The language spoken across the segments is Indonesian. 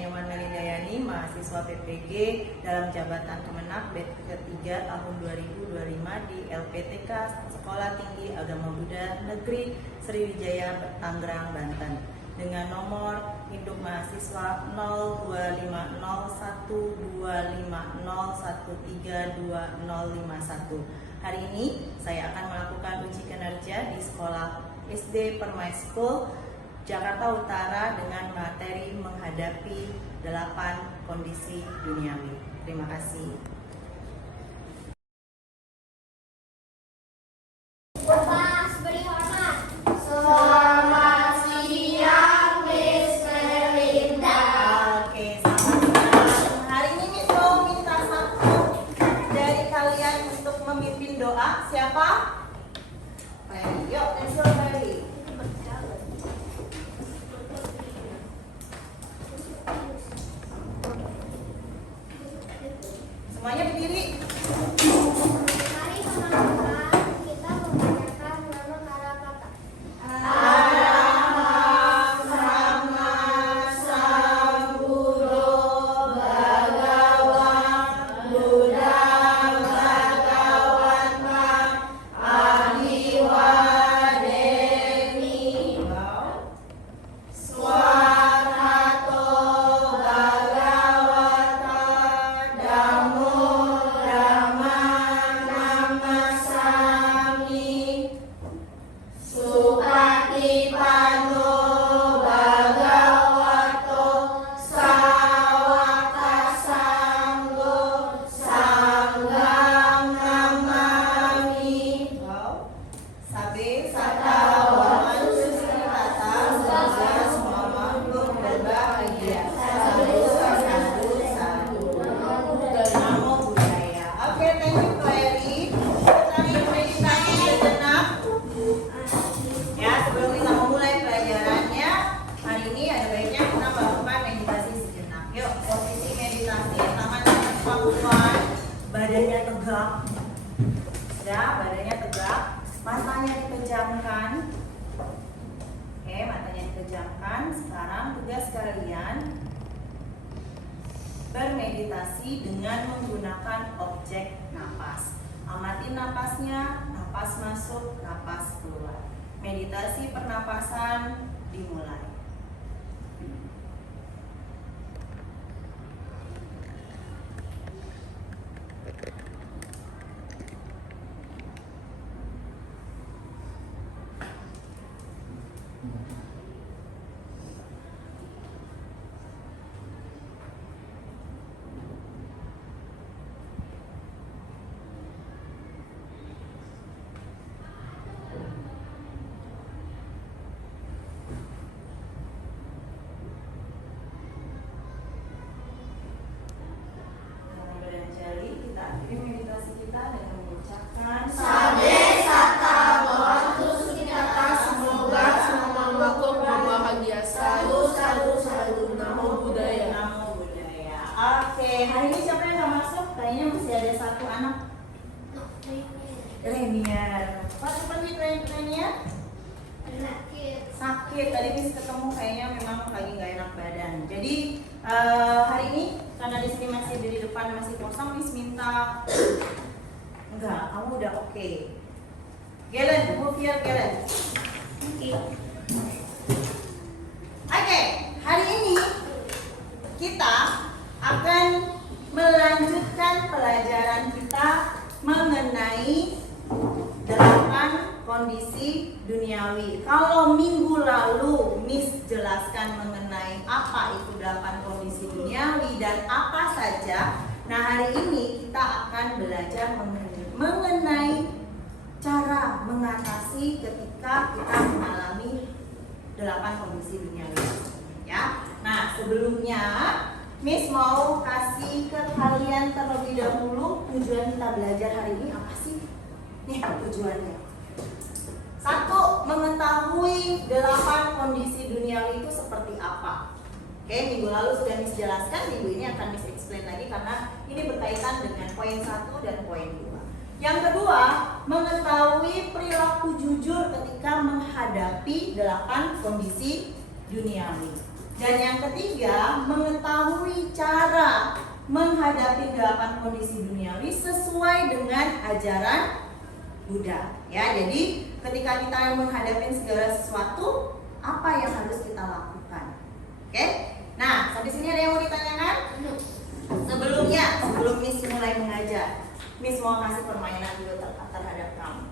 Nyoman Melindayani, mahasiswa PPG dalam jabatan Kemenak batch ketiga tahun 2025 di LPTK Sekolah Tinggi Agama Buddha Negeri Sriwijaya, Tangerang, Banten, dengan nomor induk mahasiswa 0250132051. Hari ini saya akan melakukan uji kinerja di sekolah SD Permai School Jakarta Utara dengan materi menghadapi 8 kondisi duniawi. Terima kasih. Bapak beri hormat. Selamat siang, Miss Melinda. Oke, selamat siang. Hari ini Miss mau minta satu dari kalian untuk memimpin doa. Siapa? Ferry. Yuk, let's go Ferry. Semuanya berdiri. Mari sama-sama kita membacakan nama kata-kata. Araham Sama Sambuddho Bhagava Buddha Bhagavata Abhiwademi Swakato Bhagavata Dhammo Namasami Supatipano Bhagavato Sawaka Sanggo Sangham Namami. Sabe Sata Manusia Semoga semua makhluk berbahagia. Sadu, sadu, sadu. Namo Buddhaya. Oke, thank you Clary. Kita meditasi sejenak. Ya, sebelum kita memulai pelajarannya, hari ini ada baiknya kita melakukan meditasi sejenak. Yuk, posisi meditasi pertama dengan kepangkuan, badannya tegak. Ya, badannya tegak, matanya dipejamkan. Oke, matanya dipejamkan. Sekarang tugas kalian bermeditasi dengan menggunakan objek napas. Amati napasnya, napas masuk, napas keluar. Meditasi pernapasan dimulai. Kita akhiri meditasi kita dengan mengucapkan Sabe Sata Bhavantu Sukitata, semoga semua makhluk berbahagia. Sadu, sadu, sadu. Namo Buddhaya. Namo Buddhaya. Oke, hari ini siapa yang nggak masuk? Kayaknya masih ada satu anak. Renier. Pak, seperti Renier? Sakit. Tadi Miss ketemu kayaknya memang lagi nggak enak badan. Jadi hari ini karena di sini masih di depan masih kosong, Miss minta enggak, kamu udah oke. Galen, move here Galen. Oke, hari ini kita akan melanjutkan pelajaran kita mengenai 8 kondisi duniawi. Kalau minggu lalu Miss jelaskan mengenai apa itu 8 kondisi duniawi dan apa saja. Nah, hari ini kita akan belajar mengenai cara mengatasi ketika kita mengalami 8 kondisi duniawi. Ya. Nah, sebelumnya Miss mau kasih ke kalian terlebih dahulu tujuan kita belajar hari ini apa sih? Nih tujuannya. 1. Mengetahui 8 kondisi duniawi itu seperti apa. Oke, minggu lalu sudah Miss jelaskan, minggu ini akan Miss explain lagi karena ini berkaitan dengan poin 1 dan poin 2. Yang kedua, mengetahui perilaku jujur ketika menghadapi 8 kondisi duniawi. Dan yang ketiga, mengetahui cara menghadapi 8 kondisi duniawi sesuai dengan ajaran Buddha. Ya, jadi ketika kita menghadapi segala sesuatu, apa yang harus kita lakukan? Oke? Nah, sampai sini ada yang mau ditanyakan? Sebelum Miss mulai mengajar, Miss mau kasih permainan dulu terhadap kamu.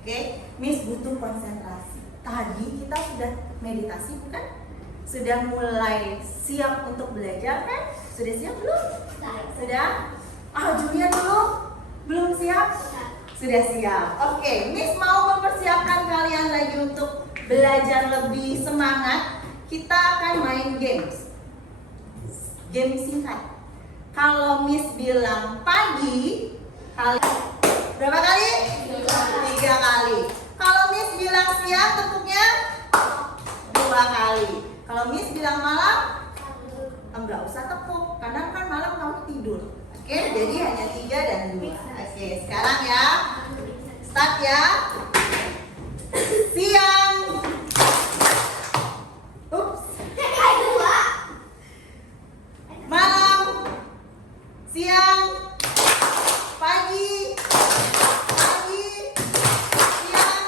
Oke? Miss butuh konsentrasi. Tadi kita sudah meditasi, bukan? Sudah mulai siap untuk belajar, kan? Sudah siap belum? Sudah? Julia dulu? Belum siap? Sudah siap. Oke, Miss mau mempersiapkan kalian lagi untuk belajar lebih semangat. Kita akan main games. Game singkat. Kalau Miss bilang pagi, berapa kali? 3 kali. Kalau Miss bilang siang, tentunya 2 kali. Kalau Miss bilang malam, enggak usah tepuk, karena kan malam kamu tidur. Oke, jadi hanya 3 dan 2. Oke, sekarang ya, start ya. Siang. Ups. Malam. Siang. Pagi. Pagi. Siang.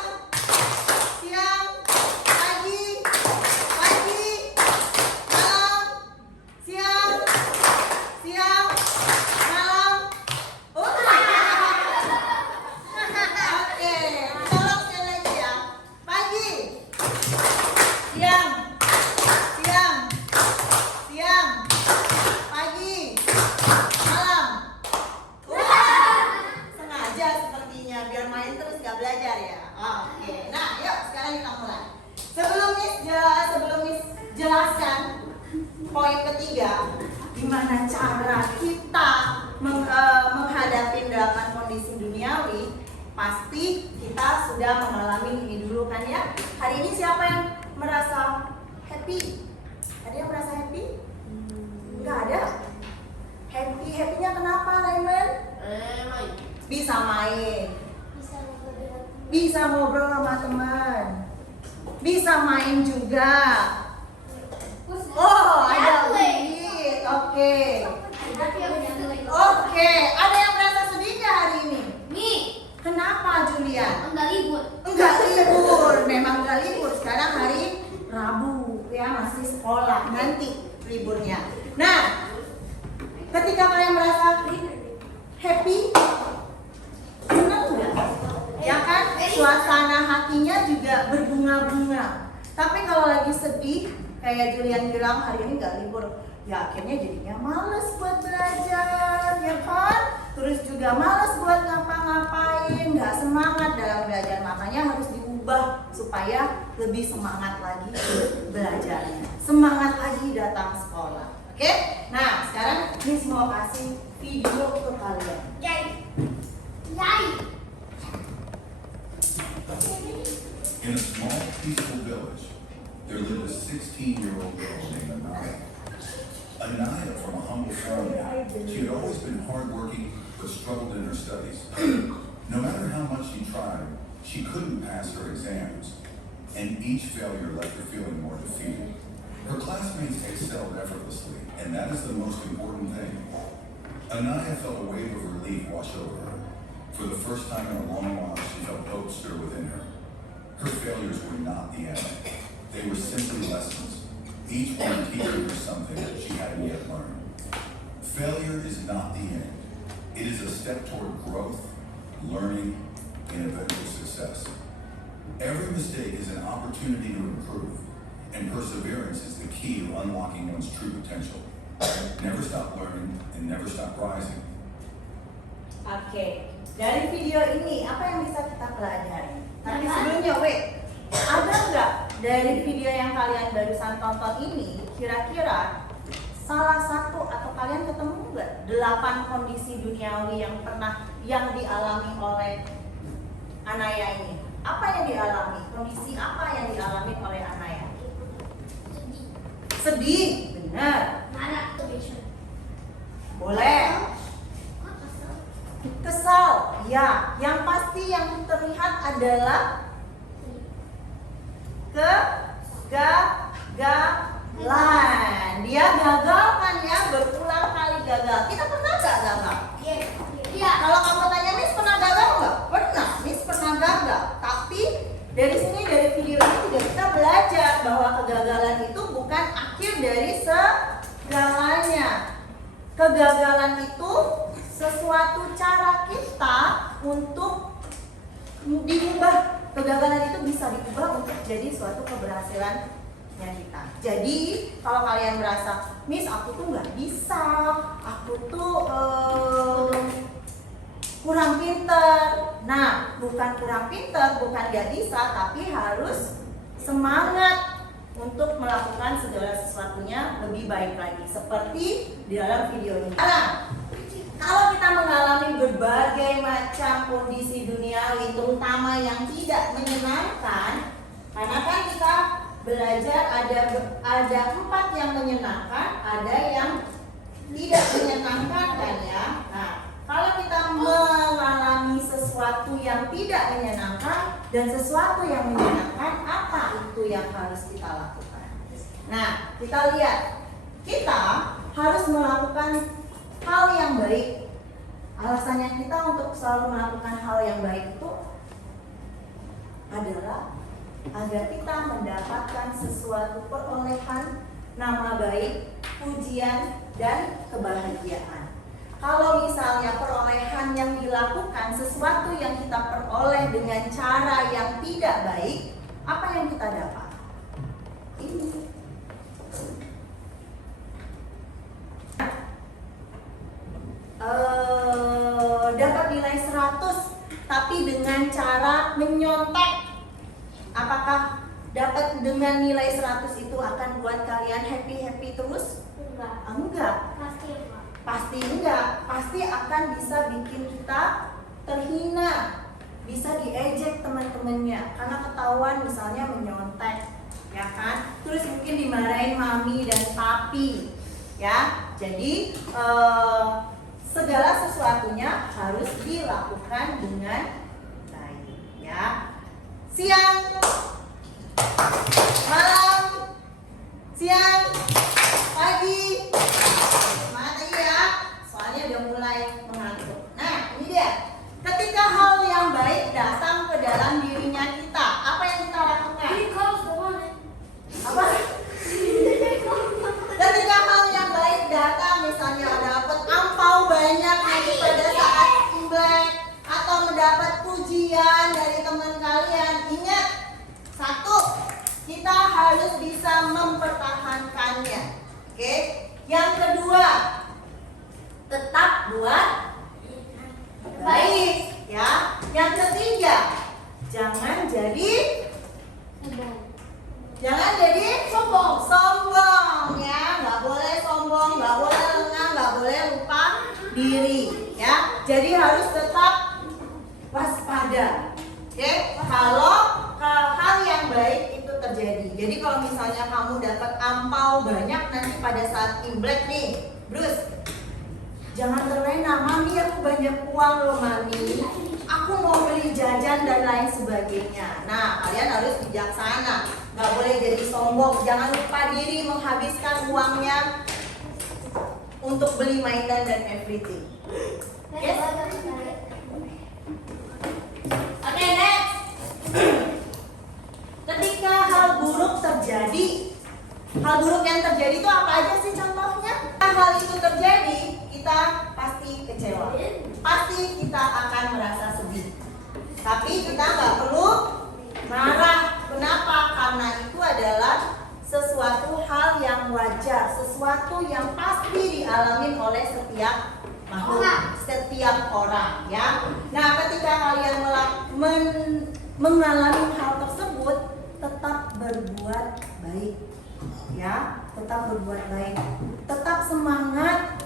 Siang. Pagi. Pagi. Malam. Siang. Siang. Malam. Oke, tolong sekali lagi ya. Pagi. Siang. Siang. Siang. Pagi. Malam. Sengaja sepertinya biar main terus gak belajar ya. Oke. Nah, yuk sekarang kita mulai. Sebelum Miss jelaskan poin ketiga, gimana cara kita menghadapi 8 kondisi duniawi, pasti kita sudah mengalami ini dulu kan ya. Hari ini siapa yang merasa happy? Ada yang merasa happy? Enggak ada. Happy-nya kenapa, Raymond? Main. Bisa main, bisa ngobrol sama teman, bisa main juga. Oh, ada duit. Oke. Oke, ada yang merasa sedih nggak hari ini? Kenapa, Julian? Enggak libur, memang enggak libur. Sekarang hari Rabu ya, masih sekolah, nanti liburnya. Nah, ketika kalian merasa happy, senang nggak? Ya kan, suasana hatinya juga berbunga-bunga. Tapi kalau lagi sedih, kayak Julian bilang hari ini nggak libur, ya akhirnya jadinya males buat belajar, ya kan? Terus juga males buat ngapa-ngapain, nggak semangat dalam belajar. Makanya harus diubah supaya lebih semangat lagi belajarnya, semangat lagi datang sekolah. Oke? Nah, sekarang Miss mau kasih video ke kalian. In a small, peaceful village, there lived a 16-year-old girl named Anaya. Anaya, from a humble family, she had always been hardworking but struggled in her studies. No matter how much she tried, she couldn't pass her exams, and each failure left her feeling more defeated. Her classmates excelled effortlessly, and that is the most important thing. Anaya felt a wave of relief wash over her. For the first time in a long while, she felt hope stir within her. Her failures were not the end. They were simply lessons, each one teaching her something that she hadn't yet learned. Failure is not the end. It is a step toward growth, learning, and eventual success. Every mistake is an opportunity to improve, and perseverance is the key to unlocking one's true potential. Never stop learning and never stop rising. Oke, dari video ini apa yang bisa kita pelajari? Tapi sebelumnya, ada nggak dari video yang kalian barusan tonton ini, kira-kira salah satu atau kalian ketemu nggak 8 kondisi duniawi yang dialami oleh Anaya ini? Apa yang dialami? Kondisi apa yang dialami oleh Anaya? Sedih, benar. Boleh. Kesal, ya. Yang pasti yang terlihat adalah Dia gagal kan ya, berulang kali gagal. Kita pernah nggak gagal? Iya. Kalau kamu tanya Miss pernah gagal nggak? Pernah, Miss pernah gagal. Tapi dari sini, dari video ini juga kita belajar bahwa kegagalan itu bukan akhir dari segalanya. Kegagalan itu sesuatu cara kita untuk diubah. Kegagalan itu bisa diubah untuk jadi suatu keberhasilan kita. Jadi kalau kalian merasa, Miss aku tuh nggak bisa, aku tuh kurang pinter. Nah, bukan kurang pinter, bukan nggak bisa, tapi harus semangat untuk melakukan segala sesuatunya lebih baik lagi. Seperti di dalam video ini. Nah, kalau kita mengalami berbagai macam kondisi duniawi, terutama yang tidak menyenangkan, karena kan kita belajar ada 4 yang menyenangkan, ada yang tidak menyenangkan kan ya. Nah, kalau kita mengalami sesuatu yang tidak menyenangkan dan sesuatu yang menyenangkan, apa itu yang harus kita lakukan? Nah, kita lihat, kita harus melakukan hal yang baik. Alasannya kita untuk selalu melakukan hal yang baik itu adalah agar kita mendapatkan sesuatu perolehan nama baik, pujian, dan kebahagiaan. Kalau misalnya perolehan yang dilakukan, sesuatu yang kita peroleh dengan cara yang tidak baik, apa yang kita dapat? Ini. Dapat nilai 100 tapi dengan cara menyontek. Apakah dapat dengan nilai 100 itu akan buat kalian happy terus? Enggak. Pasti enggak. Pasti akan bisa bikin kita terhina, bisa diejek teman-temannya karena ketahuan misalnya menyontek, ya kan? Terus mungkin dimarahin mami dan papi, ya. Jadi segala sesuatunya harus dilakukan dengan baik, ya. Siang, malam, siang, pagi, semangat ya, soalnya udah mulai mengantuk. Nah, ini dia. Ketika hal yang baik datang ke dalam dirinya kita, apa yang kita lakukan? Apa? Ketika hal yang baik datang, misalnya dapat angpau banyak nanti pada saat Imlek atau mendapat pujian dari teman kalian, ingat, 1, kita harus bisa mempertahankannya. Oke? Yang kedua, tetap buat baik, ya. Yang ketiga, jangan jadi sombong, ya. Nggak boleh sombong, nggak boleh lengah, nggak boleh lupa diri, ya. Jadi harus tetap waspada. Oke? Kalau hal yang baik itu terjadi. Jadi kalau misalnya kamu dapat angpau banyak nanti pada saat Imlek nih, Bruce, jangan terlena, mami aku banyak uang loh mami, aku mau beli jajan dan lain sebagainya. Nah, kalian harus bijaksana, nggak boleh jadi sombong. Jangan lupa diri menghabiskan uangnya untuk beli mainan dan everything. Yes? Oke, next. Ketika hal buruk terjadi, hal buruk yang terjadi itu apa aja sih contohnya? Hal itu terjadi, kita pasti kecewa, pasti kita akan merasa sedih. Tapi kita nggak perlu marah. Kenapa? Karena itu adalah sesuatu hal yang wajar, sesuatu yang pasti dialami oleh setiap makhluk, setiap orang, ya. Nah, ketika kalian mengalami hal tersebut, tetap berbuat baik, ya. Tetap berbuat baik, tetap semangat,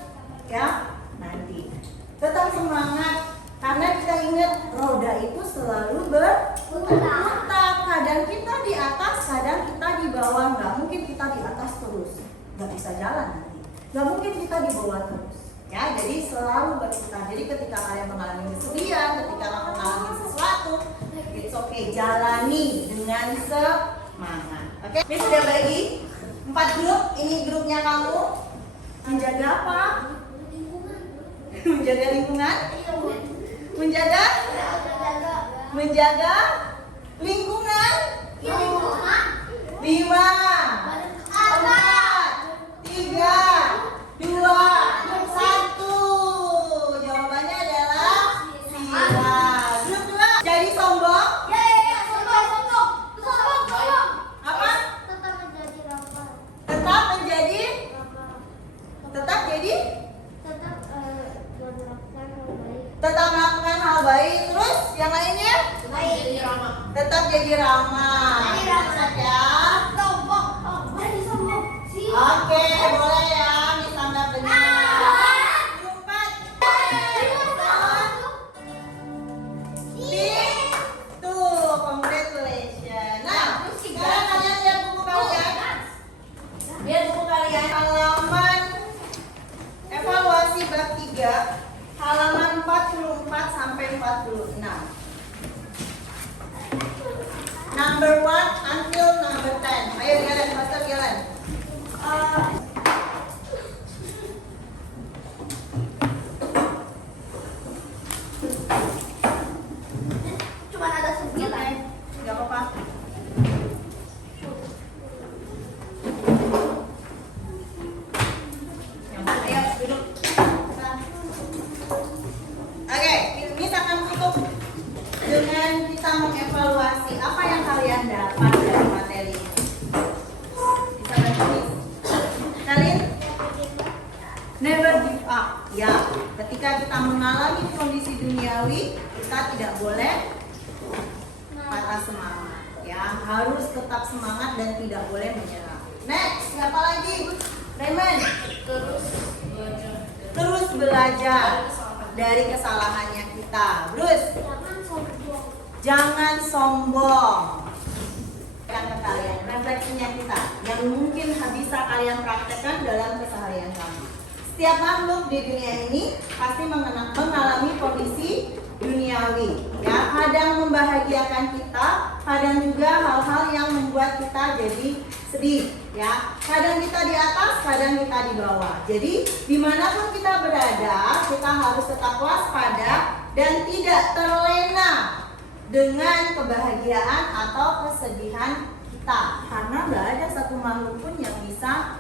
ya. Nanti tetap semangat, karena kita ingat roda itu selalu berputar. Kadang kita di atas, kadang kita di bawah. Nggak mungkin kita di atas terus, nggak bisa jalan nanti. Nggak mungkin kita di bawah terus, ya. Jadi selalu berputar. Jadi ketika kalian mengalami kesedihan, ketika mengalami sesuatu, it's okay, jalani dengan semangat. Oke, Miss sudah bagi 4 grup, ini grupnya kamu. Menjaga apa? Menjaga lingkungan? Menjaga? Menjaga lingkungan? 5, 4, 3, 2, 1. Jawabannya adalah silat. Grup 2, jadi sombong? Apa? Tetap menjadi? Tetap jadi? Tetap melakukan hal baik. Terus yang lainnya? Jadi ramah. Tetap jadi ramah. Catat ya. Oke, boleh ya. Miss Anda benar. Grup 4. Tuh, congratulations. Nah, sekarang kalian lihat buku kalian. Lihat buku kalian. Halaman evaluasi bab 3, halaman 44 sampai 46. Number 1 until number 10. Ayo jalan, master jalan. Cuma ada 9. Gak apa-apa. Ayo duduk. Oke, Miss akan tutup dengan kita mengevaluasi apa yang kalian dapat dari materi ini. Bisa bantu Miss? Kalian never give up. Ya, ketika kita mengalami kondisi duniawi, kita tidak boleh patah semangat. Ya, harus tetap semangat dan tidak boleh menyerah. Next, siapa lagi? Raymond. Terus belajar dari kesalahannya kita. Bruce. Jangan sombong. Kata kalian, refleksinya kita yang mungkin bisa kalian praktekkan dalam keseharian kamu. Setiap makhluk di dunia ini pasti mengalami kondisi duniawi. Ya, kadang membahagiakan kita, kadang juga hal-hal yang membuat kita jadi sedih. Ya, kadang kita di atas, kadang kita di bawah. Jadi dimanapun kita berada, kita harus tetap waspada dan tidak terlena dengan kebahagiaan atau kesedihan kita, karena nggak ada satu makhluk pun yang bisa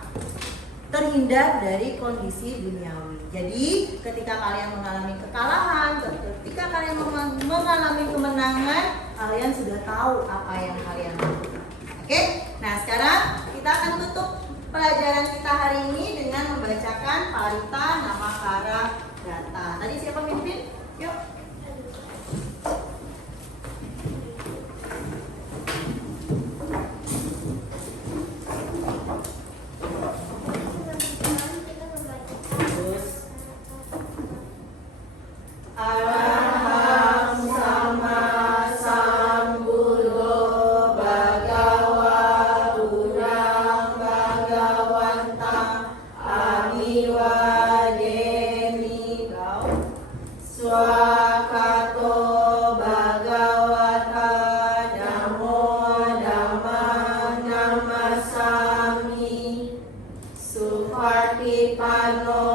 terhindar dari kondisi duniawi. Jadi ketika kalian mengalami kekalahan, ketika kalian mengalami kemenangan, kalian sudah tahu apa yang kalian lakukan. Oke, nah sekarang kita akan tutup pelajaran kita hari ini dengan membacakan Parita Namakara Gata. Tadi siapa mimpin? Yuk. Araham sama sambuddho bhagava urang bhagawanta abiwademi kau swakato bhagavata namo dhammang namasami supartipano